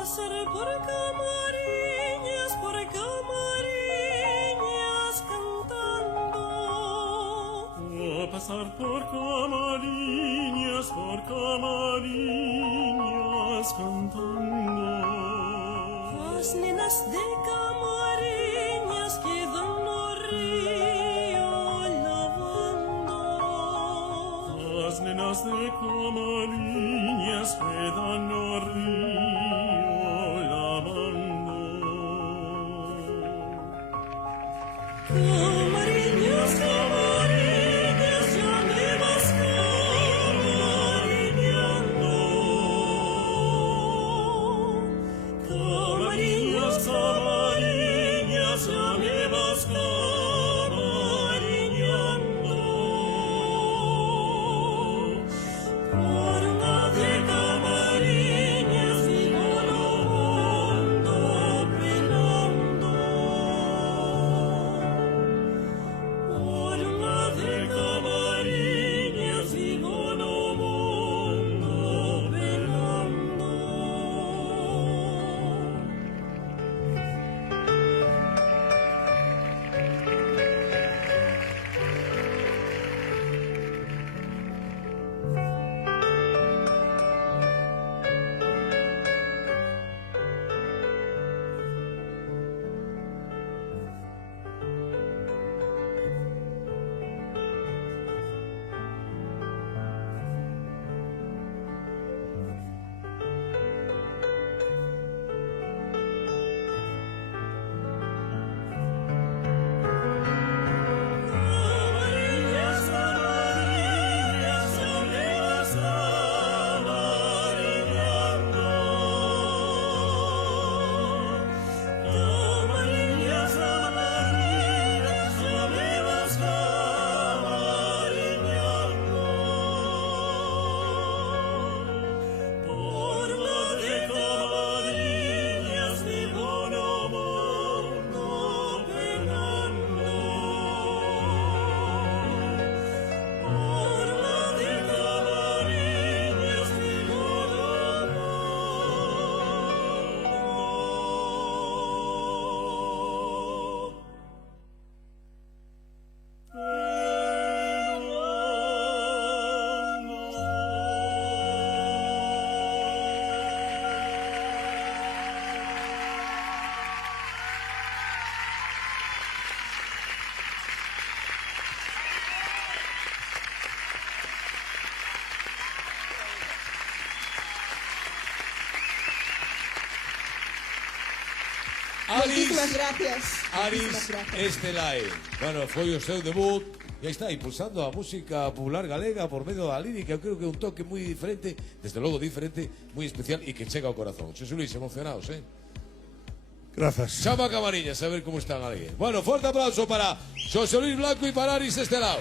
pasar por camariñas cantando. A pasar por camariñas cantando. Las nenas de camariñas quedan no río lavando. Las nenas de camariñas quedan no río lavando. Camariñas, camariñas, ya me vas camariñando. Camariñas, camariñas, ya me vas camariñando. Por una de camariñas vivo lo mundo penando. Por una de camariñas vivo lo mundo penando. Camariñas, camariñas, ya me vas camariñando. Camariñas, camariñas, ya me vas camariñando. Por la de camariñas vivo no mundo penando. Por la de camariñas vivo no Moitísimas gracias. Aris Moitísimas gracias. Estelae. Bueno, foi o seu debut e aí está, impulsando a música popular galega por medio da lírica. Eu creo que é un toque moi diferente, desde logo diferente, moi especial e que chega ao corazón. Xosé Luis, emocionados, Gracias. Chama a Camariñas, a ver como están ali. Bueno, forte aplauso para Xosé Luis Blanco e para Aris Estelae.